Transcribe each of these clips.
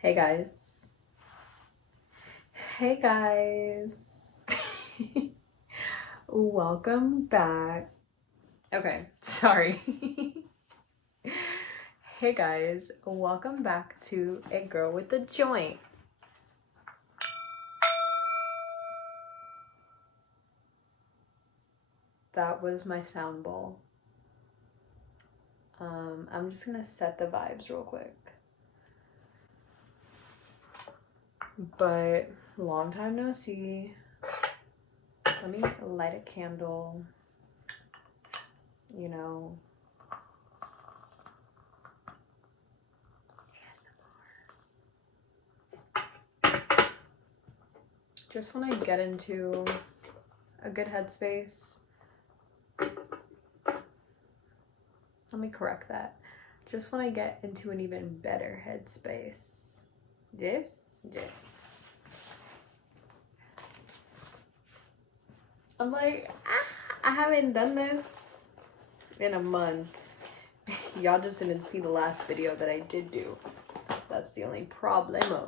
Hey guys. Hey guys. Welcome back. Okay, sorry. Hey guys, welcome back to A Girl with a Joint. That was my sound bowl. I'm just gonna set the vibes real quick. But long time no see. Let me light a candle. You know. Just when I get into a good headspace. Let me correct that. Just when I get into an even better headspace. Yes. I'm like, I haven't done this in a month. Y'all just didn't see the last video that I did do. That's the only problemo.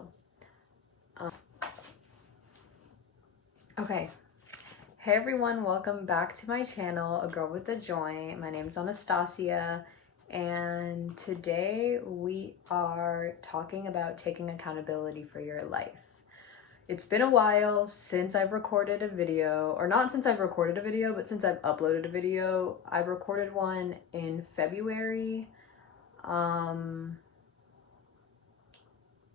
Okay. Hey everyone, welcome back to my channel, A Girl with a Joint. My name is Anastasia, and today we are talking about taking accountability for your life. It's been a while since I've recorded a video, or not since I've recorded a video, but since I've uploaded a video. I recorded one in February, and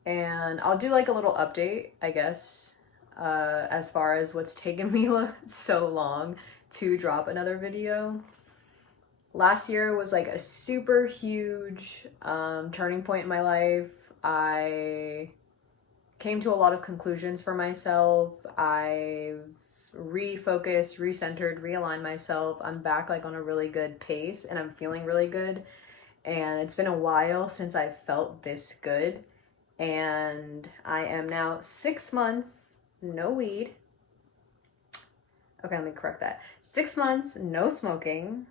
I'll do like a little update, I guess, as far as what's taken me so long to drop another video. Last year was like a super huge turning point in my life. I came to a lot of conclusions for myself. I've refocused, recentered, realigned myself. I'm back like on a really good pace and I'm feeling really good. And it's been a while since I felt this good. And I am now 6 months, no weed. Okay, let me correct that. 6 months, no smoking,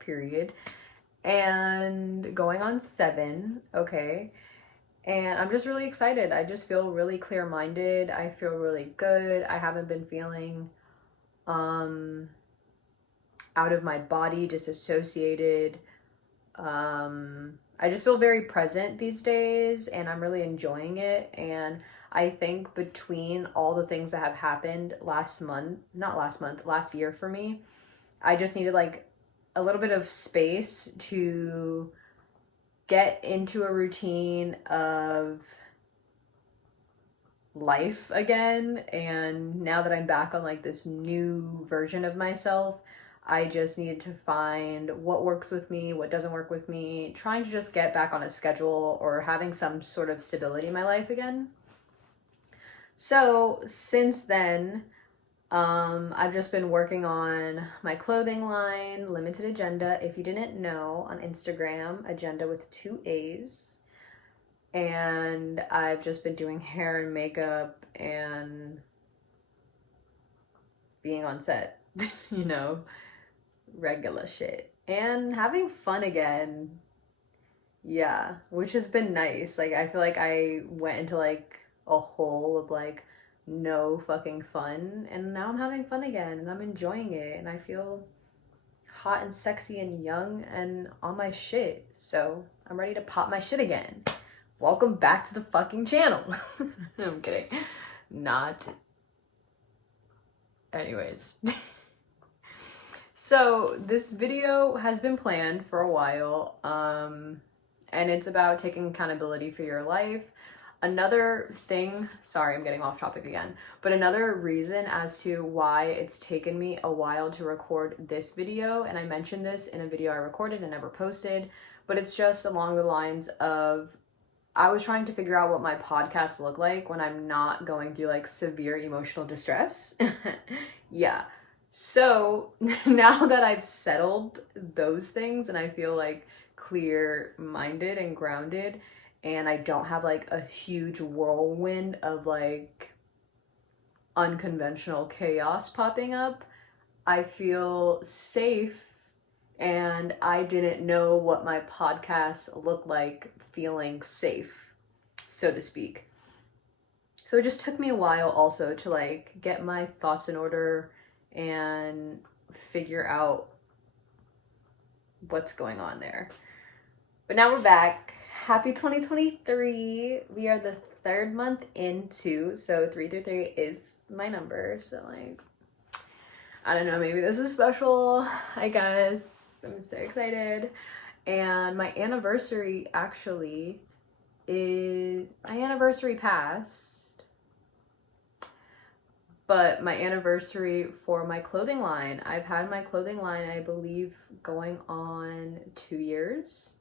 period. And going on 7, okay. And I'm just really excited. I just feel really clear-minded. I feel really good. I haven't been feeling out of my body, disassociated. I just feel very present these days and I'm really enjoying it. And I think between all the things that have happened last year for me, I just needed like a little bit of space to get into a routine of life again. And now that I'm back on like this new version of myself, I just needed to find what works with me, what doesn't work with me, trying to just get back on a schedule or having some sort of stability in my life again. So since then, I've just been working on my clothing line, Limited Agenda. If you didn't know, on Instagram, Agenda with 2 A's. And I've just been doing hair and makeup and being on set, you know, regular shit. And having fun again. Yeah, which has been nice. Like, I feel like I went into like a hole of like no fucking fun, and now I'm having fun again and I'm enjoying it and I feel hot and sexy and young and on my shit. So I'm ready to pop my shit again. Welcome back to the fucking channel. I'm kidding. Not. Anyways. So this video has been planned for a while, and it's about taking accountability for your life. Another thing, sorry, I'm getting off topic again, but another reason as to why it's taken me a while to record this video, and I mentioned this in a video I recorded and never posted, but it's just along the lines of I was trying to figure out what my podcast looked like when I'm not going through like severe emotional distress. Yeah. So now that I've settled those things and I feel like clear-minded and grounded, and I don't have like a huge whirlwind of like unconventional chaos popping up, I feel safe. And I didn't know what my podcast looked like feeling safe. so to speak. So it just took me a while also to like get my thoughts in order and figure out what's going on there. But now we're back. Happy 2023. We are the 3rd month into, so 333 is my number. So like, I don't know, maybe this is special, I guess. I'm so excited. And my anniversary actually is, my anniversary passed, but my anniversary for my clothing line, I've had my clothing line, I believe, going on 2 years,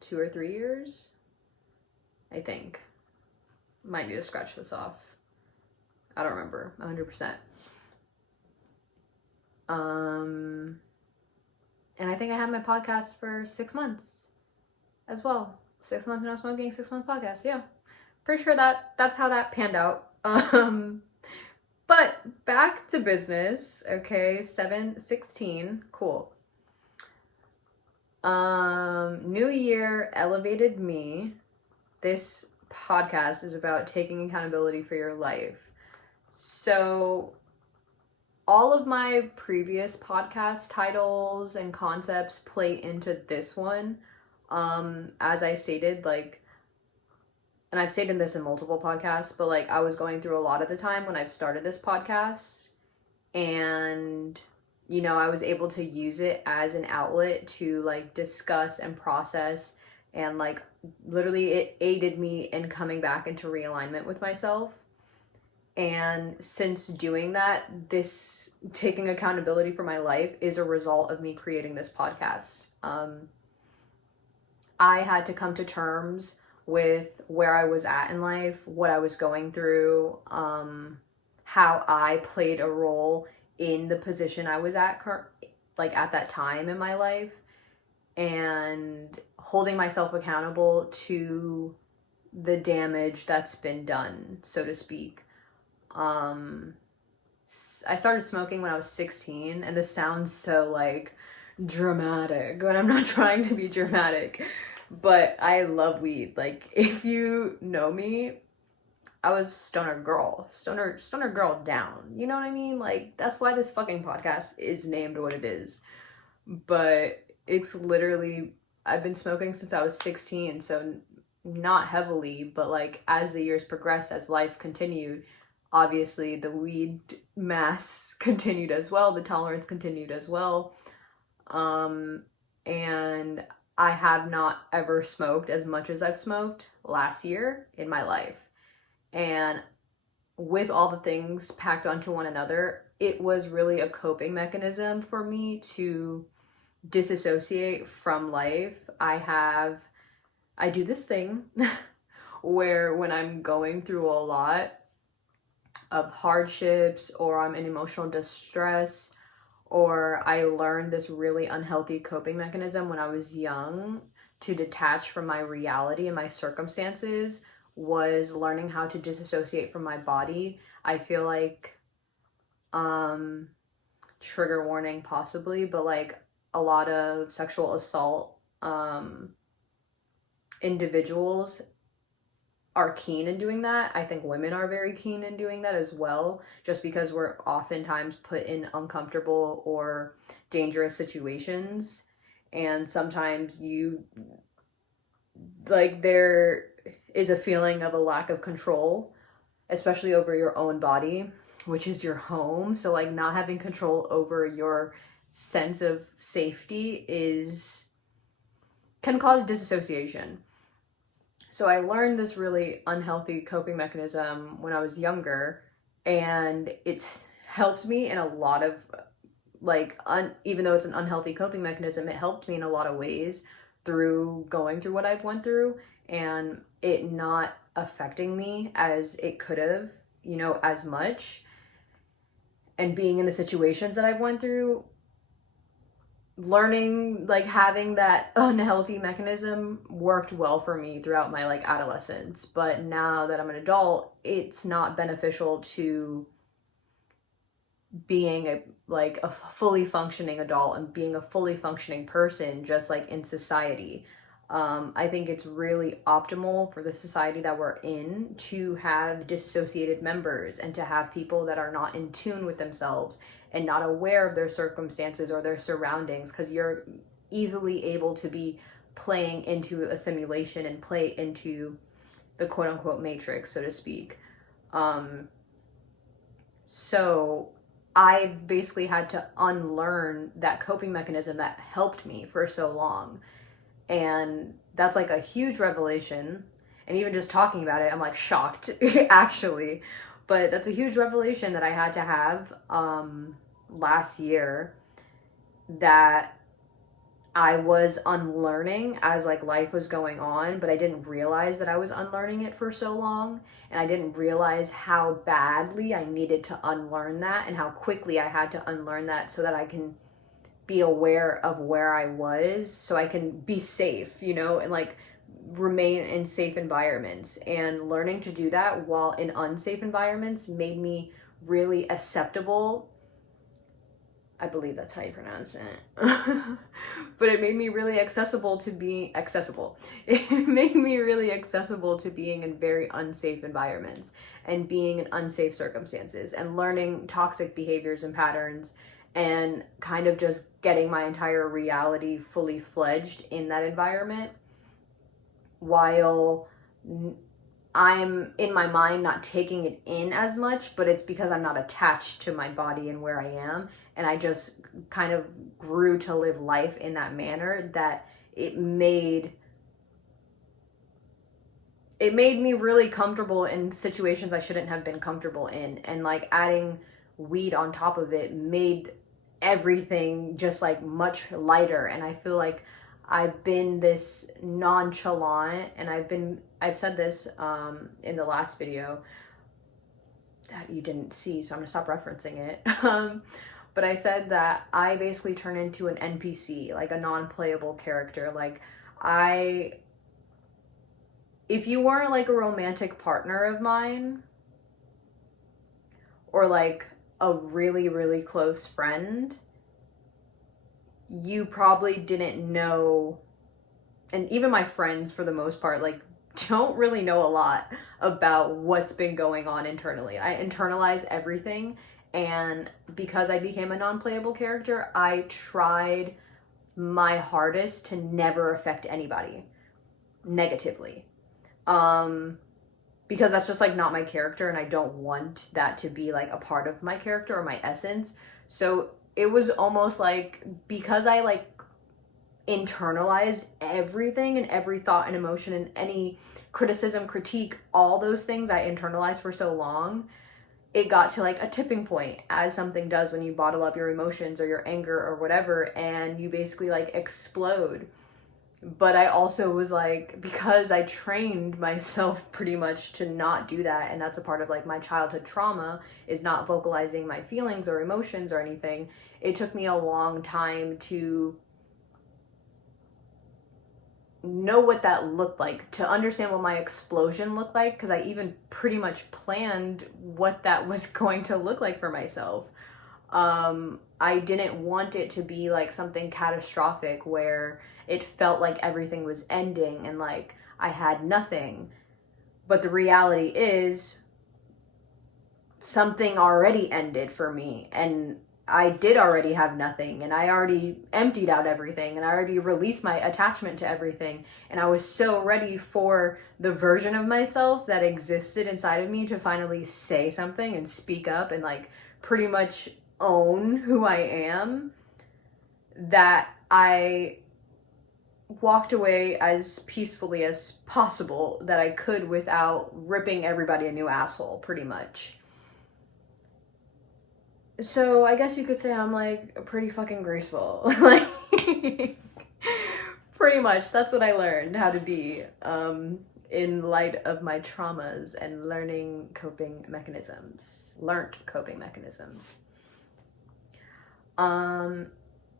2 or 3 years, I think. Might need to scratch this off. I don't remember 100%. And I think I had my podcast for 6 months as well. 6 months no smoking, 6 month podcast. Yeah, pretty sure that's how that panned out. But back to business. Okay, 7/16. Cool. New year elevated me. This podcast is about taking accountability for your life. So all of my previous podcast titles and concepts play into this one. As I stated, like, and I've stated this in multiple podcasts, but like I was going through a lot at the time when I've started this podcast, and you know, I was able to use it as an outlet to like discuss and process, and like literally it aided me in coming back into realignment with myself. And since doing that, this taking accountability for my life is a result of me creating this podcast. I had to come to terms with where I was at in life, what I was going through, how I played a role in the position I was at, like at that time in my life, and holding myself accountable to the damage that's been done, so to speak. I started smoking when I was 16, and this sounds so like dramatic, but I'm not trying to be dramatic, but I love weed. Like, if you know me, I was stoner girl down, you know what I mean? Like, that's why this fucking podcast is named what it is. But it's literally, I've been smoking since I was 16, so not heavily, but like as the years progressed, as life continued, obviously the weed mass continued as well, the tolerance continued as well. And I have not ever smoked as much as I've smoked last year in my life. And with all the things packed onto one another, it was really a coping mechanism for me to disassociate from life. I do this thing where when I'm going through a lot of hardships, or I'm in emotional distress, or I learned this really unhealthy coping mechanism when I was young to detach from my reality and my circumstances, was learning how to disassociate from my body. I feel like, trigger warning possibly, but like a lot of sexual assault individuals are keen in doing that. I think women are very keen in doing that as well, just because we're oftentimes put in uncomfortable or dangerous situations. And sometimes there is a feeling of a lack of control, especially over your own body, which is your home. So like not having control over your sense of safety can cause disassociation. So I learned this really unhealthy coping mechanism when I was younger, and it's helped me in a lot of even though it's an unhealthy coping mechanism, it helped me in a lot of ways through going through what I've went through, and it not affecting me as it could have, as much. And being in the situations that I've went through, learning, like having that unhealthy mechanism worked well for me throughout my like adolescence. But now that I'm an adult, it's not beneficial to being a fully functioning adult and being a fully functioning person just like in society. I think it's really optimal for the society that we're in to have disassociated members and to have people that are not in tune with themselves and not aware of their circumstances or their surroundings, because you're easily able to be playing into a simulation and play into the quote unquote matrix, so to speak. So I've basically had to unlearn that coping mechanism that helped me for so long. And that's like a huge revelation. And even just talking about it, I'm like shocked, actually. But that's a huge revelation that I had to have last year, that I was unlearning as like life was going on, but I didn't realize that I was unlearning it for so long. And I didn't realize how badly I needed to unlearn that and how quickly I had to unlearn that so that I can be aware of where I was, so I can be safe, you know, and like remain in safe environments. And learning to do that while in unsafe environments made me really acceptable. I believe that's how you pronounce it. But it made me really accessible to being accessible. It made me really accessible to being in very unsafe environments and being in unsafe circumstances and learning toxic behaviors and patterns and kind of just getting my entire reality fully fledged in that environment, while I'm in my mind not taking it in as much, but it's because I'm not attached to my body and where I am. And I just kind of grew to live life in that manner that it made me really comfortable in situations I shouldn't have been comfortable in. And like adding weed on top of it made everything just like much lighter. And I feel like I've been this nonchalant, and I've said this in the last video that you didn't see, so I'm gonna stop referencing it. But I said that I basically turn into an NPC, like a non-playable character. Like if you weren't like a romantic partner of mine, or like a really, really close friend, you probably didn't know, and even my friends for the most part, like don't really know a lot about what's been going on internally. I internalize everything, and because I became a non-playable character, I tried my hardest to never affect anybody negatively. Because that's just like not my character, and I don't want that to be like a part of my character or my essence. So it was almost like, because I like internalized everything and every thought and emotion and any criticism, critique, all those things I internalized for so long, it got to like a tipping point, as something does when you bottle up your emotions or your anger or whatever, and you basically like explode. But I also was like, because I trained myself pretty much to not do that, and that's a part of like my childhood trauma, is not vocalizing my feelings or emotions or anything. It took me a long time to know what that looked like, to understand what my explosion looked like, because I even pretty much planned what that was going to look like for myself. I didn't want it to be like something catastrophic where it felt like everything was ending and like I had nothing. But the reality is, something already ended for me, and I did already have nothing, and I already emptied out everything, and I already released my attachment to everything, and I was so ready for the version of myself that existed inside of me to finally say something and speak up and like pretty much own who I am, that I walked away as peacefully as possible that I could without ripping everybody a new asshole, pretty much. So I guess you could say I'm like pretty fucking graceful. Like pretty much that's what I learned how to be in light of my traumas and learned coping mechanisms.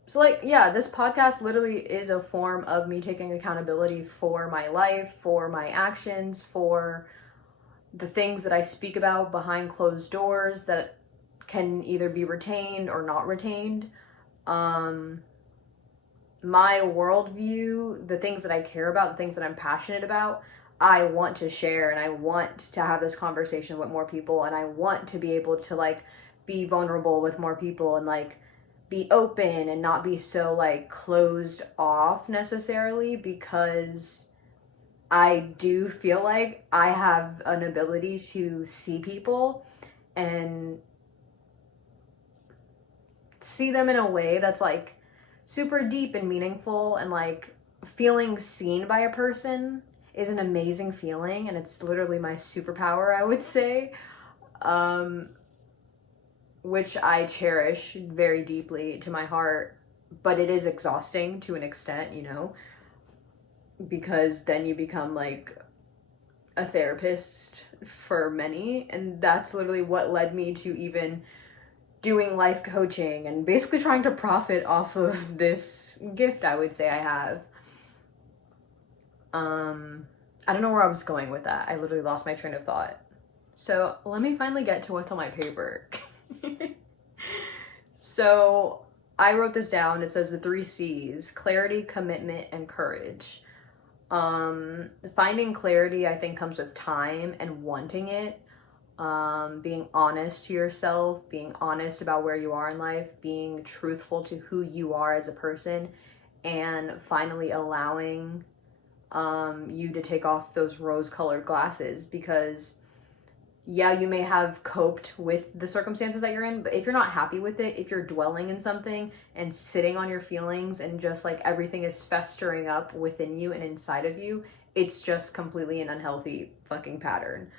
So like, yeah, this podcast literally is a form of me taking accountability for my life, for my actions, for the things that I speak about behind closed doors that can either be retained or not retained. my worldview, the things that I care about, the things that I'm passionate about, I want to share, and I want to have this conversation with more people, and I want to be able to like be vulnerable with more people and like be open and not be so like closed off necessarily, because I do feel like I have an ability to see people and see them in a way that's like super deep and meaningful, and like feeling seen by a person is an amazing feeling, and it's literally my superpower, I would say. um which I cherish very deeply to my heart, but it is exhausting to an extent, you know, because then you become like a therapist for many, and that's literally what led me to even doing life coaching and basically trying to profit off of this gift, I would say I have. I don't know where I was going with that. I literally lost my train of thought. So let me finally get to what's on my paper. So I wrote this down. It says the 3 C's: clarity, commitment, and courage. Finding clarity, I think, comes with time and wanting it. Being honest to yourself, being honest about where you are in life, being truthful to who you are as a person, and finally allowing you to take off those rose-colored glasses, because yeah, you may have coped with the circumstances that you're in, but if you're not happy with it, if you're dwelling in something and sitting on your feelings and just like everything is festering up within you and inside of you, it's just completely an unhealthy fucking pattern.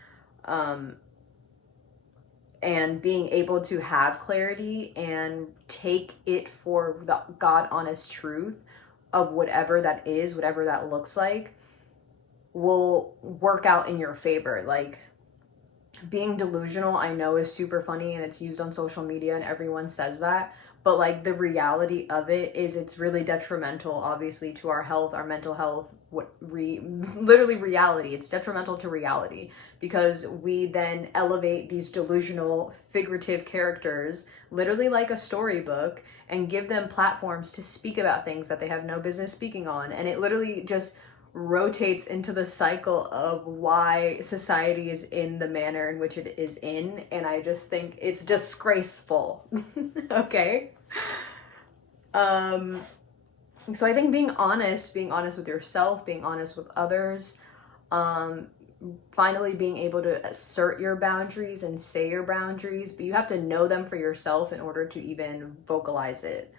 And being able to have clarity and take it for the God honest truth of whatever that is, whatever that looks like, will work out in your favor. Like, being delusional, I know, is super funny and it's used on social media and everyone says that, but like the reality of it is it's really detrimental, obviously, to our health, our mental health. Literally reality, it's detrimental to reality, because we then elevate these delusional figurative characters, literally like a storybook, and give them platforms to speak about things that they have no business speaking on, and it literally just rotates into the cycle of why society is in the manner in which it is in, and I just think it's disgraceful. Okay. So I think being honest with yourself, being honest with others, finally being able to assert your boundaries and say your boundaries, but you have to know them for yourself in order to even vocalize it.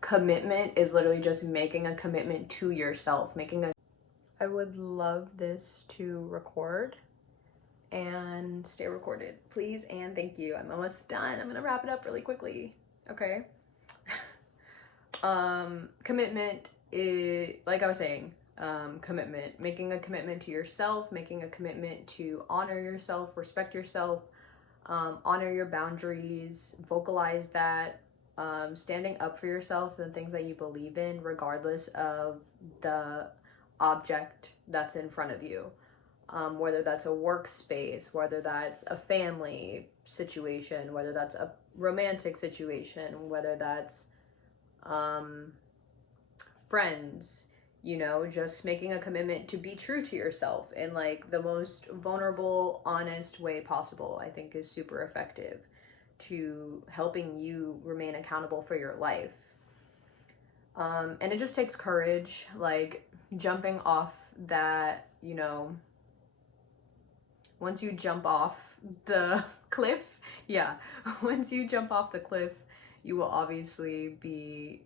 Commitment is literally just making a commitment to yourself, I would love this to record and stay recorded, please and thank you. I'm almost done. I'm gonna wrap it up really quickly. Okay. Commitment is, like I was saying, commitment, making a commitment to yourself, making a commitment to honor yourself, respect yourself, honor your boundaries, vocalize that, standing up for yourself and the things that you believe in, regardless of the object that's in front of you. Whether that's a workspace, whether that's a family situation, whether that's a romantic situation, whether that's friends, you know, just making a commitment to be true to yourself in like the most vulnerable, honest way possible, I think is super effective to helping you remain accountable for your life. And it just takes courage, like jumping off that, you know, once you jump off the cliff, once you jump off the cliff, you will obviously be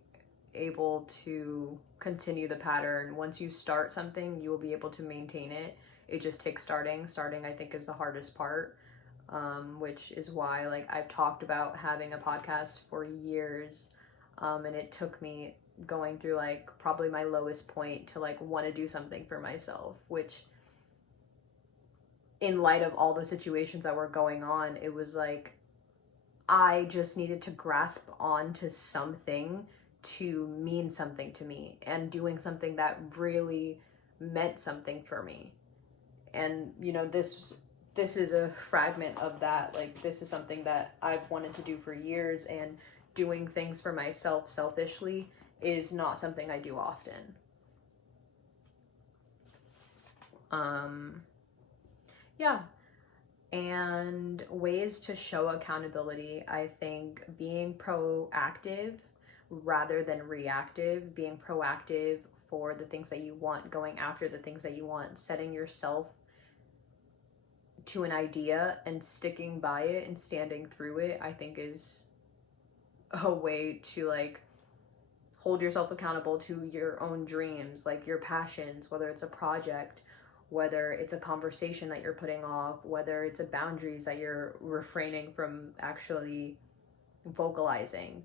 able to continue the pattern. Once you start something, you will be able to maintain it. It just takes starting. Starting, I think, is the hardest part, which is why, like, I've talked about having a podcast for years, and it took me going through, like, probably my lowest point to, like, want to do something for myself, which, in light of all the situations that were going on, it was like I just needed to grasp onto something to mean something to me, and doing something that really meant something for me. And, you know, this is a fragment of that. Like, this is something that I've wanted to do for years, and doing things for myself selfishly is not something I do often. Yeah. And ways to show accountability, I think being proactive rather than reactive, being proactive for the things that you want, going after the things that you want, setting yourself to an idea and sticking by it and standing through it, I think is a way to like hold yourself accountable to your own dreams, like your passions, whether it's a project, whether it's a conversation that you're putting off, whether it's a boundaries that you're refraining from actually vocalizing.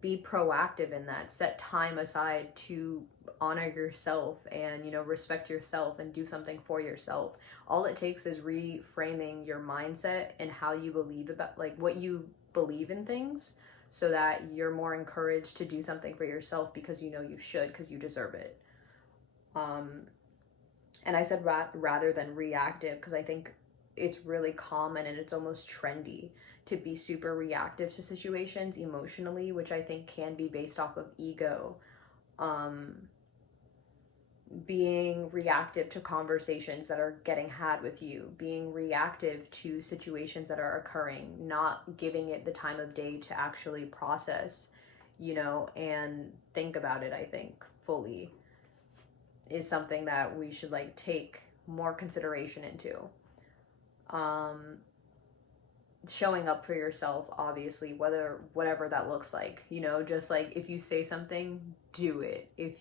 Be proactive in that. Set time aside to honor yourself and, you know, respect yourself and do something for yourself. All it takes is reframing your mindset and how you believe about, like, what you believe in things, so that you're more encouraged to do something for yourself because you know you should, because you deserve it. And I said rather than reactive because I think it's really common and it's almost trendy to be super reactive to situations emotionally, which I think can be based off of ego. Being reactive to conversations that are getting had with you, being reactive to situations that are occurring, not giving it the time of day to actually process, you know, and think about it, I think, fully, is something that we should like take more consideration into. Showing up for yourself, obviously, whatever that looks like, you know, just like if you say something, do it. If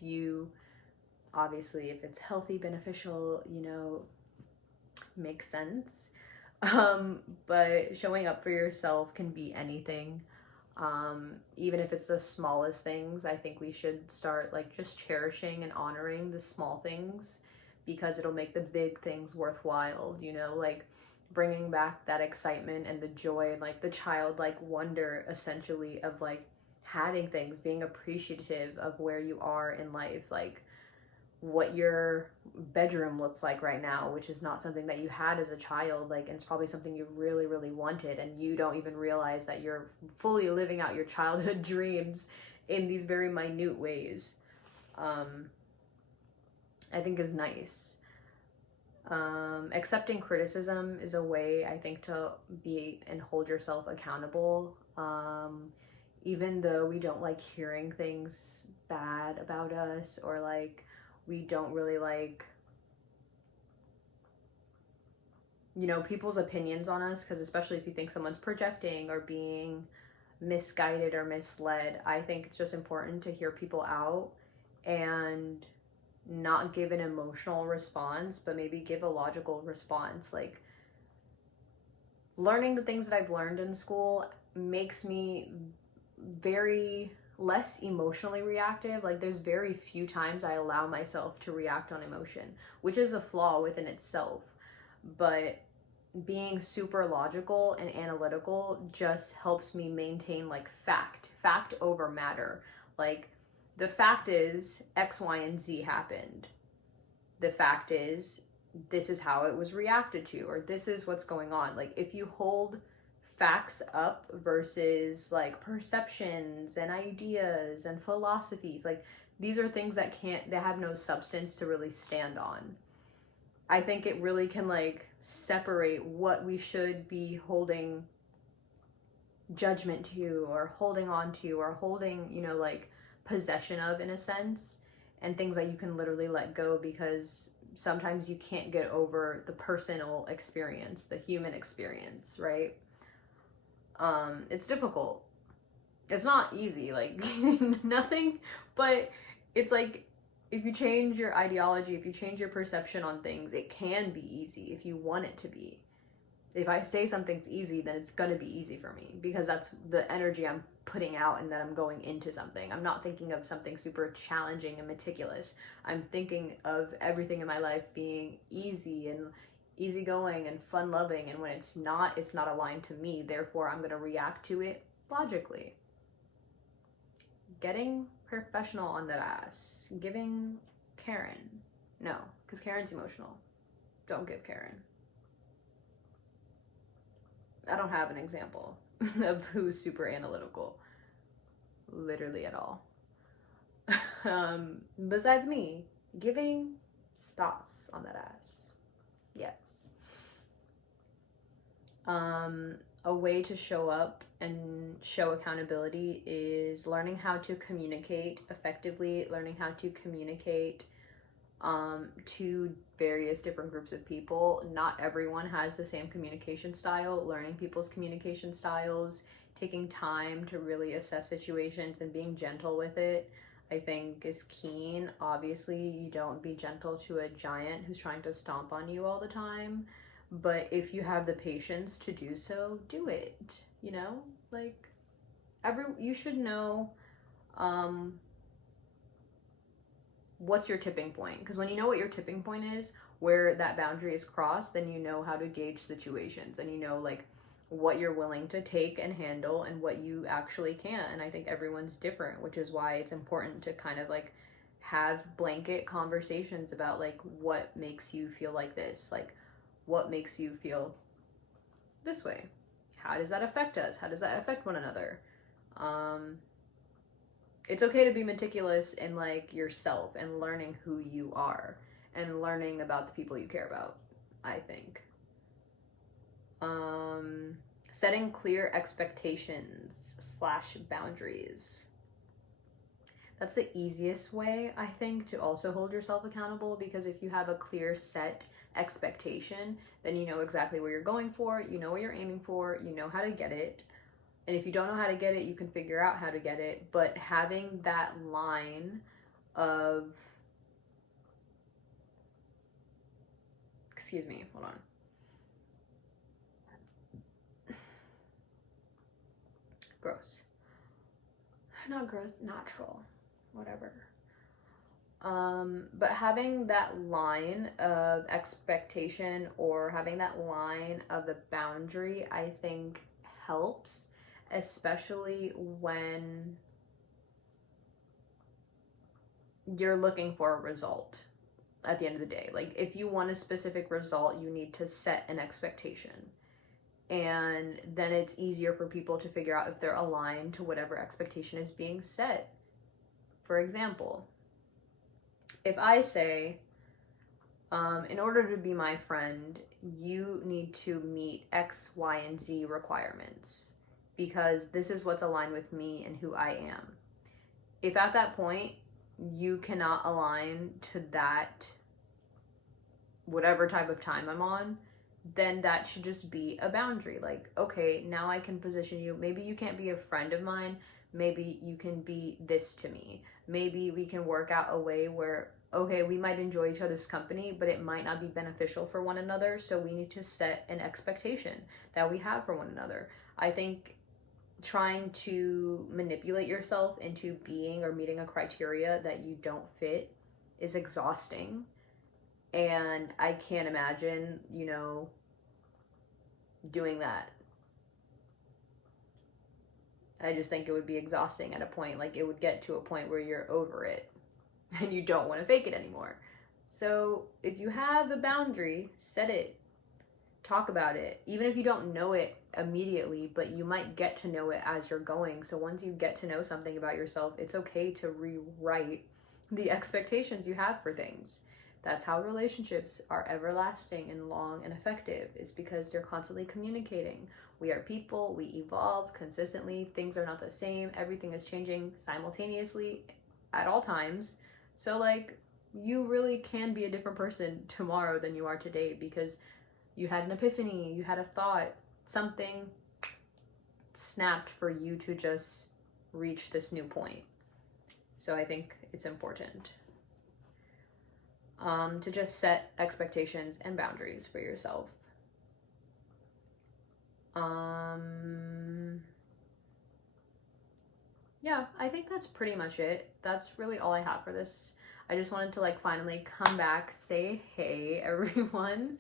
it's healthy, beneficial, you know, makes sense. But showing up for yourself can be anything. Even if it's the smallest things, I think we should start like just cherishing and honoring the small things, because it'll make the big things worthwhile, you know, like bringing back that excitement and the joy and like the childlike wonder essentially of like having things, being appreciative of where you are in life, like what your bedroom looks like right now, which is not something that you had as a child, like, and it's probably something you really, really wanted, and you don't even realize that you're fully living out your childhood dreams in these very minute ways. I think is nice. Accepting criticism is a way, I think, to be and hold yourself accountable. Even though we don't like hearing things bad about us, or like we don't really like, you know, people's opinions on us, because especially if you think someone's projecting or being misguided or misled, I think it's just important to hear people out and not give an emotional response, but maybe give a logical response. Like, learning the things that I've learned in school makes me very less emotionally reactive. Like, there's very few times I allow myself to react on emotion, which is a flaw within itself. But being super logical and analytical just helps me maintain like fact over matter. Like, the fact is X, Y, and Z happened. The fact is this is how it was reacted to, or this is what's going on. Like, if you hold facts up versus like perceptions and ideas and philosophies, like, these are things that they have no substance to really stand on. I think it really can like separate what we should be holding judgment to, or holding on to, or holding, you know, like possession of, in a sense, and things that you can literally let go, because sometimes you can't get over the personal experience, the human experience, right? It's difficult. It's not easy, like nothing, but it's like, if you change your ideology, if you change your perception on things, it can be easy if you want it to be. If I say something's easy, then it's gonna be easy for me, because that's the energy I'm putting out and that I'm going into something. I'm not thinking of something super challenging and meticulous. I'm thinking of everything in my life being easy and easygoing and fun loving, and when it's not aligned to me, therefore I'm gonna react to it logically. Getting professional on that ass. Giving Karen. No, because Karen's emotional. Don't give Karen. I don't have an example. of who's super analytical. Literally at all. Besides me, giving stas on that ass. Yes. A way to show up and show accountability is learning how to communicate effectively, learning how to communicate to various different groups of people. Not everyone has the same communication style. Learning people's communication styles, taking time to really assess situations and being gentle with it, I think is keen. Obviously, you don't be gentle to a giant who's trying to stomp on you all the time, but if you have the patience to do so, do it. You know, like you should know what's your tipping point, because when you know what your tipping point is, where that boundary is crossed, then you know how to gauge situations, and you know like what you're willing to take and handle and what you actually can't. And I think everyone's different, which is why it's important to kind of like have blanket conversations about like what makes you feel like this, like what makes you feel this way, how does that affect us, how does that affect one another. It's okay to be meticulous in like yourself and learning who you are and learning about the people you care about, I think. Setting clear expectations / boundaries. That's the easiest way, I think, to also hold yourself accountable, because if you have a clear set expectation, then you know exactly where you're going for, you know what you're aiming for, you know how to get it. And if you don't know how to get it, you can figure out how to get it. But having that line of, excuse me, hold on. Gross. Not gross, natural, whatever. But having that line of expectation or having that line of a boundary, I think helps, especially when you're looking for a result at the end of the day. Like if you want a specific result, you need to set an expectation. And then it's easier for people to figure out if they're aligned to whatever expectation is being set. For example, if I say, in order to be my friend, you need to meet X, Y, and Z requirements because this is what's aligned with me and who I am. If at that point you cannot align to that, whatever type of time I'm on, then that should just be a boundary. Like, okay, now I can position you. Maybe you can't be a friend of mine. Maybe you can be this to me. Maybe we can work out a way where, okay, we might enjoy each other's company, but it might not be beneficial for one another. So we need to set an expectation that we have for one another. I think trying to manipulate yourself into being or meeting a criteria that you don't fit is exhausting. And I can't imagine, doing that. I just think it would be exhausting at a point. Like it would get to a point where you're over it and you don't want to fake it anymore. So if you have a boundary, set it, talk about it. Even if you don't know it immediately, but you might get to know it as you're going. So once you get to know something about yourself, it's okay to rewrite the expectations you have for things. That's how relationships are everlasting and long and effective, is because they're constantly communicating. We are people, we evolve consistently, things are not the same, everything is changing simultaneously at all times. So like, you really can be a different person tomorrow than you are today because you had an epiphany, you had a thought, something snapped for you to just reach this new point. So I think it's important to just set expectations and boundaries for yourself. Yeah, I think that's pretty much it. That's really all I have for this. I just wanted to like finally come back, say hey everyone,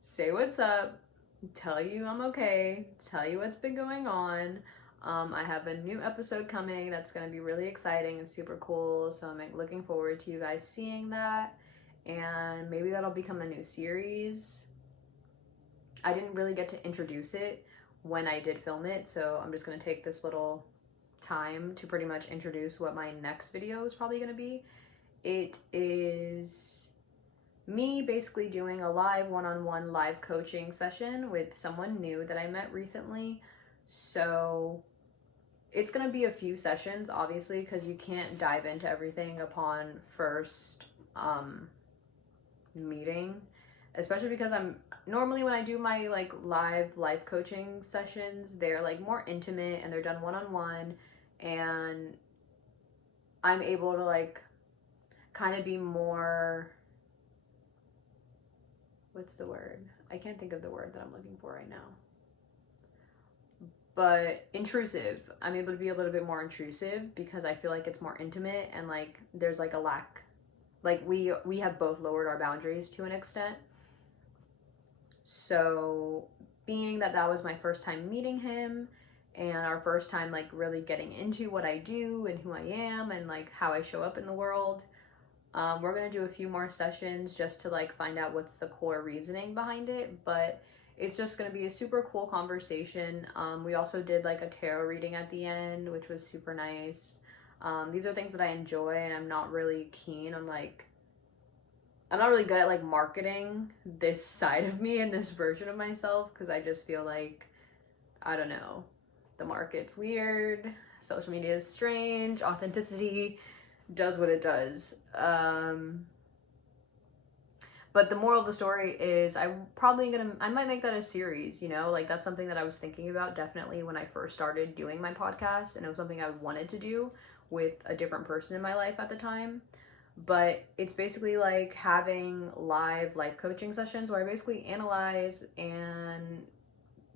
say what's up, tell you I'm okay, tell you what's been going on. I have a new episode coming that's going to be really exciting and super cool, so I'm like, looking forward to you guys seeing that, and maybe that'll become a new series. I didn't really get to introduce it when I did film it. So I'm just going to take this little time to pretty much introduce what my next video is probably going to be. It is me basically doing a live one-on-one live coaching session with someone new that I met recently. So it's going to be a few sessions, obviously, because you can't dive into everything upon first meeting, especially because I'm normally, when I do my like live coaching sessions, they're like more intimate and they're done one-on-one, and I'm able to like kind of be more, what's the word? I can't think of the word that I'm looking for right now. But intrusive. I'm able to be a little bit more intrusive because I feel like it's more intimate, and like there's like a lack, like we have both lowered our boundaries to an extent. So being that that was my first time meeting him and our first time like really getting into what I do and who I am and like how I show up in the world, we're gonna do a few more sessions just to like find out what's the core reasoning behind it. But it's just gonna be a super cool conversation. We also did like a tarot reading at the end, which was super nice. These are things that I enjoy, and I'm not really keen on like, I'm not really good at like marketing this side of me and this version of myself, because I just feel like, I don't know, the market's weird, social media is strange, authenticity does what it does. But the moral of the story is I might make that a series, you know, like that's something that I was thinking about definitely when I first started doing my podcast, and it was something I wanted to do with a different person in my life at the time. But it's basically like having live life coaching sessions where I basically analyze and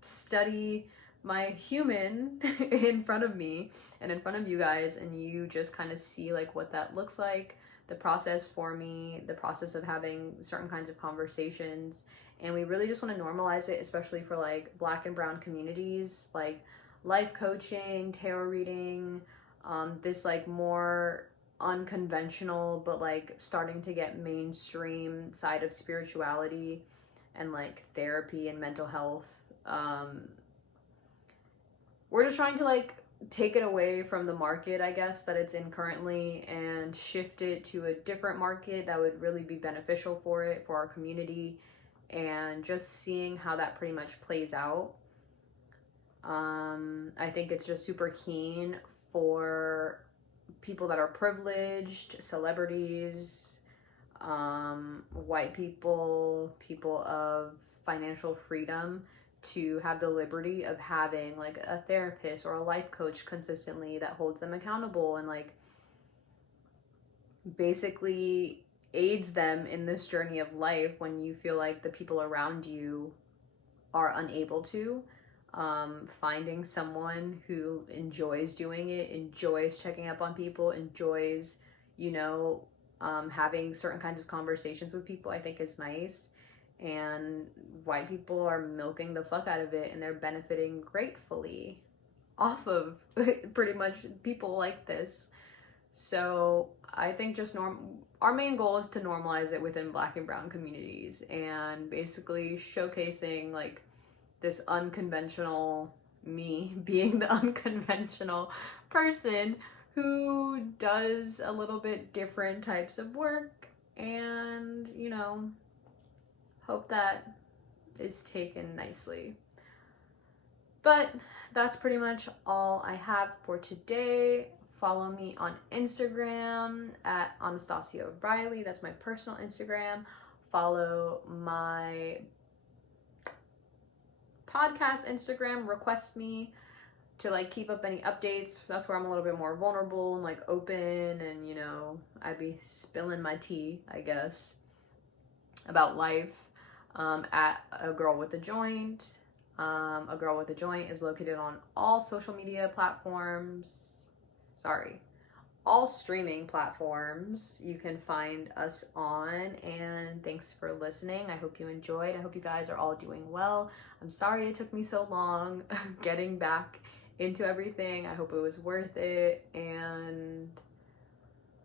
study my human in front of me and in front of you guys, and you just kind of see like what that looks like, the process for me, the process of having certain kinds of conversations. And we really just want to normalize it, especially for like Black and brown communities, like life coaching, tarot reading, this like more unconventional but like starting to get mainstream side of spirituality and like therapy and mental health. We're just trying to like take it away from the market, I guess, that it's in currently, and shift it to a different market that would really be beneficial for it, for our community, and just seeing how that pretty much plays out. I think it's just super keen for people that are privileged, celebrities, white people, people of financial freedom, to have the liberty of having like a therapist or a life coach consistently that holds them accountable and like basically aids them in this journey of life when you feel like the people around you are unable to. Finding someone who enjoys doing it, enjoys checking up on people, enjoys, you know, having certain kinds of conversations with people, I think is nice. And white people are milking the fuck out of it, and they're benefiting gratefully off of pretty much people like this. So I think just our main goal is to normalize it within Black and brown communities, and basically showcasing like this unconventional me, being the unconventional person who does a little bit different types of work, and, you know, hope that is taken nicely. But that's pretty much all I have for today. Follow me on Instagram at Anastasia Riley. That's my personal Instagram. Follow my podcast Instagram. Request me to like keep up any updates. That's where I'm a little bit more vulnerable and like open, and, you know, I'd be spilling my tea, I guess, about life. At A Girl with a Joint. A Girl with a Joint is located on all social media platforms. All streaming platforms you can find us on. And thanks for listening. I hope you enjoyed. I hope you guys are all doing well. I'm sorry it took me so long getting back into everything. I hope it was worth it. And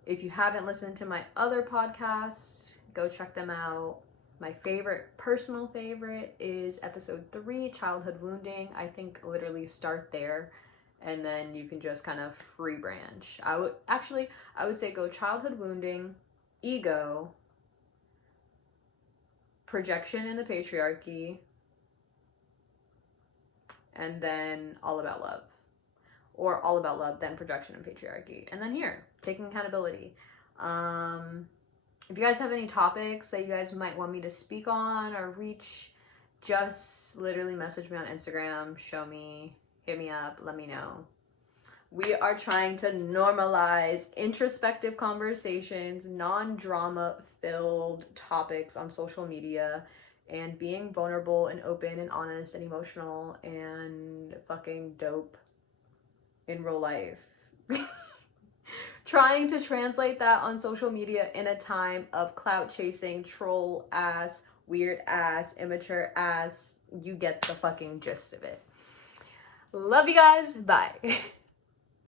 if you haven't listened to my other podcasts, go check them out. My favorite, personal favorite, is episode 3, childhood wounding. I think literally start there, and then you can just kind of free branch. I would say go childhood wounding, ego, projection in the patriarchy, and then all about love. Or all about love, then projection and patriarchy. And then here, taking accountability. If you guys have any topics that you guys might want me to speak on or reach, just literally message me on Instagram, show me, hit me up, let me know. We are trying to normalize introspective conversations, non-drama filled topics on social media, and being vulnerable and open and honest and emotional and fucking dope in real life. Trying to translate that on social media in a time of clout chasing, troll ass, weird ass, immature ass. You get the fucking gist of it. Love you guys. Bye.